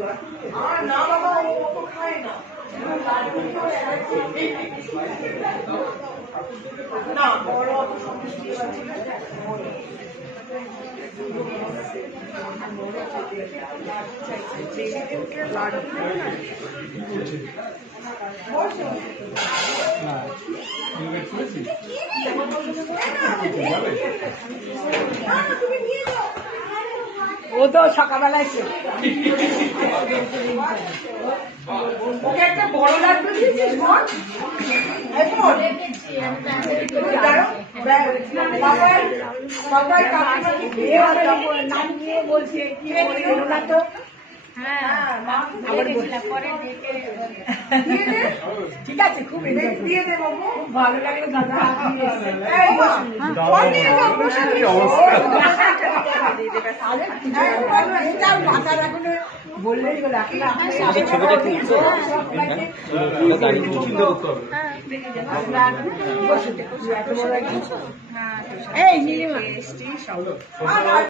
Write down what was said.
না বাবা ও তো খায় না না বড় অত সমস্যা ও তো সকালবেলায় ওকে একটা বড় লাড্ডু দিয়েছিস নাম নিয়ে বলছে না তো ঠিক আছে খুব দিয়ে দেবো খুব ভালো লাগলো দাদা মাথা রাখুন বললেই এই